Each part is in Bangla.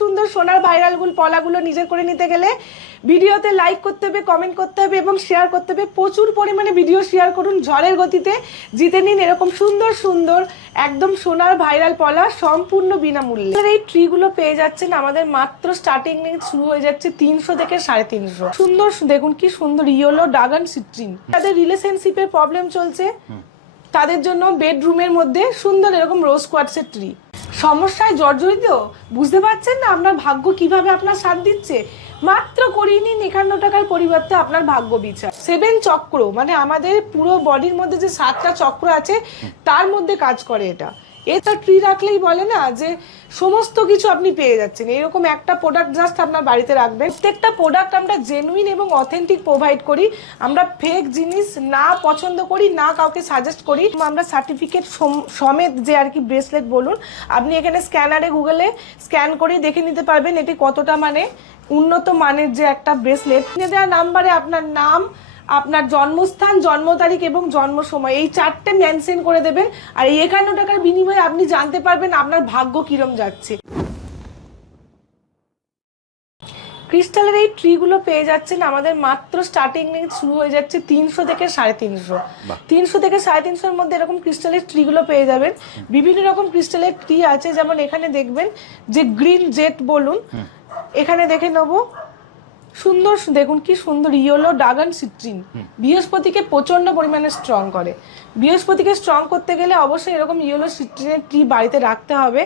সুন্দর সোনার ভাইরালগুলো পলাগুলো নিজের করে নিতে গেলে ভিডিওতে লাইক করতে হবে কমেন্ট করতে হবে এবং শেয়ার করতে হবে। প্রচুর পরিমাণে ভিডিও শেয়ার করুন ঝড়ের গতিতে জিতে নিন এরকম সুন্দর সুন্দর একদম সোনার ভাইরাল পলা সম্পূর্ণ বিনামূল্যে। এই ট্রিগুলো পেয়ে যাচ্ছেন আমাদের মাত্র স্টার্টিং শুরু হয়ে যাচ্ছে তিনশো থেকে সাড়ে তিনশো। সুন্দর দেখুন কি সুন্দর ইয়েলো ডাগান সিট্রিন তাদের রিলেশনশিপের প্রবলেম চলছে। তাদের জন্য বেডরুমের মধ্যে সুন্দর এরকম রোজ কোয়ার্টসের ট্রি সমস্যায় জর্জরিত? বুঝতে পারছেন না আপনার ভাগ্য কীভাবে আপনার সাথ দিচ্ছে? মাত্র করিয়ে নিন একান্ন টাকার পরিবর্তে আপনার ভাগ্য বিচার। সেভেন চক্র মানে আমাদের পুরো বডির মধ্যে যে সাতটা চক্র আছে তার মধ্যে কাজ করে এটা। এটা ট্রি রাখলেই বলে না যে সমস্ত কিছু আপনি পেয়ে যাচ্ছেন। এরকম একটা প্রোডাক্ট জাস্ট আপনার বাড়িতে রাখবেন। প্রত্যেকটা প্রোডাক্ট আমরা জেনুইন এবং অথেন্টিক প্রোভাইড করি। আমরা ফেক জিনিস না পছন্দ করি, না কাউকে সাজেস্ট করি। আমরা সার্টিফিকেট সমেত যে আর কি ব্রেসলেট বলুন, আপনি এখানে স্ক্যানারে গুগলে স্ক্যান করে দেখে নিতে পারবেন এটি কতটা মানে উন্নত মানের যে একটা ব্রেসলেট দেওয়া নাম্বারে আপনার নাম আপনার জন্মস্থান জন্ম তারিখ এবং জন্ম সময়। এই চারটে মেনশন করে দেবেন আর এই একান্ন টাকার বিনিময়ে আপনি জানতে পারবেন আপনার ভাগ্য কিরম যাচ্ছে। ক্রিস্টালের এই ট্রিগুলো পেয়ে যাচ্ছেন আমাদের মাত্র স্টার্টিং শুরু হয়ে যাচ্ছে তিনশো থেকে সাড়ে তিনশো। তিনশো থেকে সাড়ে তিনশোর মধ্যে এরকম ক্রিস্টালের ট্রিগুলো পেয়ে যাবেন। বিভিন্ন রকম ক্রিস্টালের ট্রি আছে যেমন এখানে দেখবেন যে গ্রিন জেট বলুন এখানে দেখে নেব সুন্দর দেখুন কি সুন্দর ইয়েলো ডাগান সিট্রিন বৃহস্পতিকে প্রচণ্ড পরিমাণে স্ট্রং করে। বৃহস্পতিকে স্ট্রং করতে গেলে অবশ্যই এরকম ইয়েলো সিট্রিনের ট্রি বাড়িতে রাখতে হবে।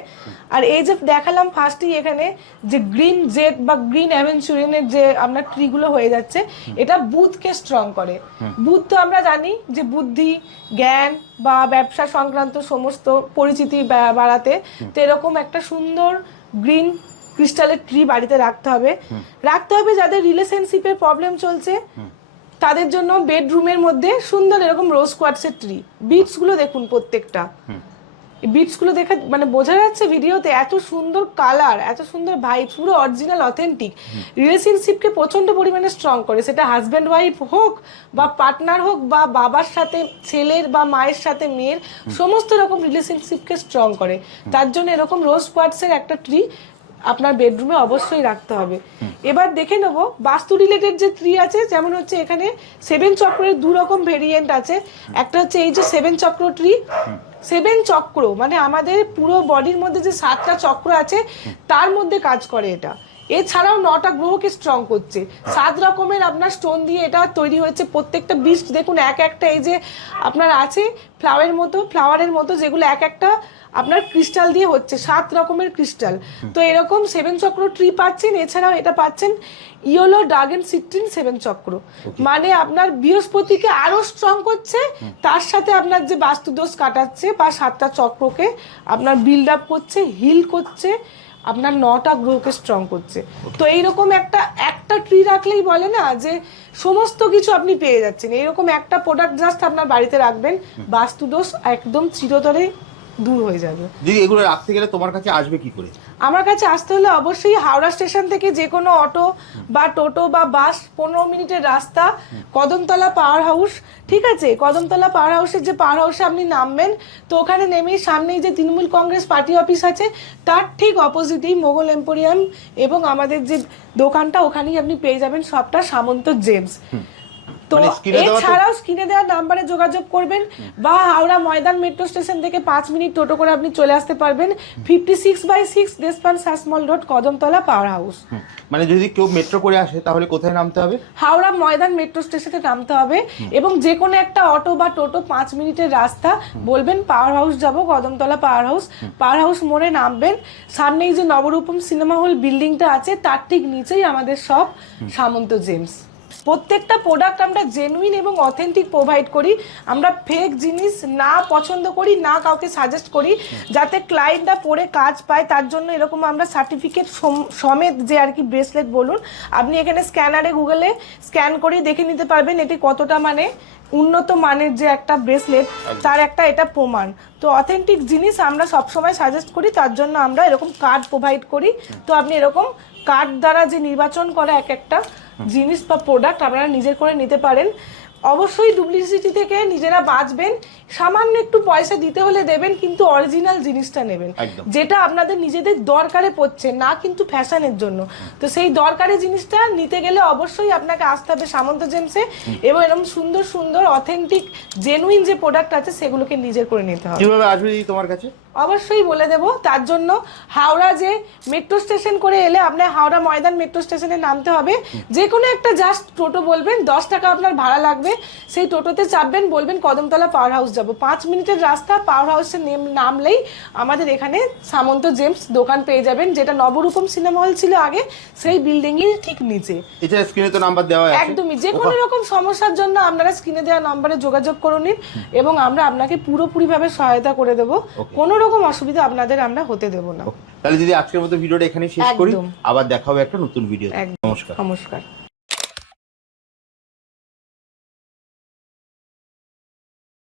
আর এই যে দেখালাম ফার্স্টেই এখানে যে গ্রিন জেট বা গ্রিন অ্যাভেঞ্চুরিনের যে আপনার ট্রিগুলো হয়ে যাচ্ছে এটা বুধকে স্ট্রং করে। বুধ তো আমরা জানি যে বুদ্ধি জ্ঞান বা ব্যবসা সংক্রান্ত সমস্ত পরিচিতি বাড়াতে তো এরকম একটা সুন্দর গ্রিন ক্রিস্টালের ট্রি বাড়িতে রাখতে হবে। রাখতে হবে যাদের রিলেশনশিপের প্রবলেম চলছে। তাদের জন্য বেডরুমের মধ্যে সুন্দর এরকম রোজ কোয়ার্টসের ট্রি বিটসগুলো দেখুন প্রত্যেকটা। বিটসগুলো দেখে মানে বোঝা যাচ্ছে ভিডিওতে এত সুন্দর কালার এত সুন্দর ভাই পুরো অরিজিনাল অথেন্টিক রিলেশনশিপকে প্রচণ্ড পরিমাণে স্ট্রং করে। সেটা হাজব্যান্ড ওয়াইফ হোক বা পার্টনার হোক বা বাবার সাথে, ছেলের বা মায়ের সাথে, মেয়ের, সমস্ত রকম রিলেশনশিপকে স্ট্রং করে। তার জন্য এরকম রোজ কোয়ার্টসের একটা ট্রি আপনার বেডরুমে অবশ্যই রাখতে হবে। এবার দেখে নেব, বাস্তু রিলেটেড যে ট্রি আছে, যেমন হচ্ছে এখানে সেভেন চক্রের দু রকম ভেরিয়েন্ট আছে। একটা হচ্ছে এই যে সেভেন চক্র ট্রি সেভেন চক্র মানে আমাদের পুরো বডির মধ্যে যে সাতটা চক্র আছে, তার মধ্যে কাজ করে এটা। এছাড়াও নটা গ্রহকে স্ট্রং করছে। সাত রকমের আপনার স্টোন দিয়ে এটা তৈরি হয়েছে। প্রত্যেকটা বীজ দেখুন এক একটা এই যে আপনার আছে ফ্লাওয়ারের মতো ফ্লাওয়ারের মতো যেগুলো এক একটা আপনার ক্রিস্টাল দিয়ে হচ্ছে সাত রকমের ক্রিস্টাল তো এরকম সেভেন চক্র ট্রি পাচ্ছেন এছাড়াও এটা পাচ্ছেন ইয়েলো ড্রাগন সিট্রিন সেভেন চক্র। মানে আপনার বৃহস্পতিকে আরও স্ট্রং করছে তার সাথে আপনার যে বাস্তুদোষ কাটাচ্ছে বা সাতটা চক্রকে আপনার বিল্ড আপ করছে হিল করছে আপনার নটা গ্রহকে স্ট্রং করছে। তো এইরকম একটা একটা ট্রি রাখলেই বলে না যে সমস্ত কিছু আপনি পেয়ে যাচ্ছেন। এইরকম একটা প্রোডাক্ট জাস্ট আপনার বাড়িতে রাখবেন বাস্তুদোষ একদম চিরতরে দূর হয়ে যাবে। দিদি এগুলো রাখতে গেলে তোমার কাছে আসবে কি করে? আমার কাছে আসতে হলে অবশ্যই হাওড়া স্টেশন থেকে যে কোনো অটো বা টোটো বা বাস পনেরো মিনিটের রাস্তা কদমতলা পাওয়ার হাউস ঠিক আছে? কদমতলা পাওয়ার হাউসের যে পাওয়ার হাউসে আপনি নামবেন তো ওখানে নেমেই সামনেই যে তৃণমূল কংগ্রেস পার্টি অফিস আছে তার ঠিক অপোজিটেই মোগল এম্পোরিয়াম এবং আমাদের যে দোকানটা ওখানেই আপনি পেয়ে যাবেন সবটা সামন্ত জেমস। তো মানে তো- এছাড়াও স্ক্রিনে দেওয়া নাম্বারে যোগাযোগ করবেন বা হাওড়া ময়দান মেট্রো স্টেশন থেকে পাঁচ মিনিট টোটো করে আপনি চলে আসতে পারবেন। Fifty six by six Deshpran Sasmal road Kadamtala power house মানে যদি কেউ মেট্রো করে আসে তাহলে কোথায় নামতে হবে? হাওড়া ময়দান মেট্রো স্টেশনে নামতে হবে এবং যে কোনো একটা অটো বা টোটো পাঁচ মিনিটের রাস্তা বলবেন পাওয়ার হাউস যাব Kadamtala power house power house মোড়ে নামবেন। সামনেই যে নবরূপম সিনেমা হল বিল্ডিংটা আছে তার ঠিক নিচেই আমাদের সব সামন্ত জেমস। প্রত্যেকটা প্রোডাক্ট আমরা জেনুইন এবং অথেন্টিক প্রোভাইড করি। আমরা ফেক জিনিস না পছন্দ করি না কাউকে সাজেস্ট করি যাতে ক্লায়েন্টরা পরে কাজ পায়। তার জন্য এরকম আমরা সার্টিফিকেট সমেত যে আর কি ব্রেসলেট বলুন আপনি এখানে স্ক্যানারে গুগলে স্ক্যান করে দেখে নিতে পারবেন এটি কতটা মানে উন্নত মানের যে একটা ব্রেসলেট তার একটা এটা প্রমাণ। তো অথেন্টিক জিনিস আমরা সবসময় সাজেস্ট করি তার জন্য আমরা এরকম কার্ড প্রোভাইড করি। তো আপনি এরকম কার্ড দ্বারা যে নির্বাচন করা এক একটা জিনিস বা প্রোডাক্ট আপনারা নিজের করে নিতে পারেন। অবশ্যই ডুপ্লিসিটি থেকে নিজেরা বাঁচবেন। সামান্য একটু পয়সা দিতে হলে দেবেন কিন্তু অরিজিনাল জিনিসটা নেবেন। যেটা আপনাদের নিজেদের দরকারে পড়ছে না কিন্তু ফ্যাশনের জন্য। তো সেই দরকারি জিনিসটা নিতে গেলে অবশ্যই আপনাকে আসতে হবে সামন্ত জেমসে। এবং এরকম সুন্দর সুন্দর অথেন্টিক জেনুইন যে প্রোডাক্ট আছে সেগুলোকে নিজের করে নিতে হবে। কীভাবে আসবে তোমার কাছে? অবশ্যই বলে দেব তার জন্য হাওড়া যে মেট্রো স্টেশন করে এলে আপনার হাওড়া ময়দান মেট্রো স্টেশনে নামতে হবে। যে কোনো একটা জাস্ট টোটো বলবেন দশ টাকা আপনার ভাড়া লাগবে। সেই টোটোতে চাপবেন বলবেন কদমতলা পাওয়ার হাউস যাব। পাঁচ মিনিটের রাস্তা পাওয়ার হাউসের নেম নামলেই আমাদের এখানে সামন্ত জেমস দোকান পেয়ে যাবেন যেটা নবরূপম সিনেমা হল ছিল আগে সেই বিল্ডিংয়ের ঠিক নিচে। এছাড়া স্ক্রিনে তো নাম্বার দেওয়া আছে। একদমই যে কোনো রকম সমস্যার জন্য আপনারা স্ক্রিনে দেওয়া নম্বরে যোগাযোগ করে নিন এবং আমরা আপনাকে পুরোপুরিভাবে সহায়তা করে দেব। কোনো রকম অসুবিধা আপনাদের আমরা হতে দেব না। তাহলে যদি আজকের মতো ভিডিওটা এখানে শেষ করি। আবার দেখা হবে একটা নতুন ভিডিও। নমস্কার। নমস্কার।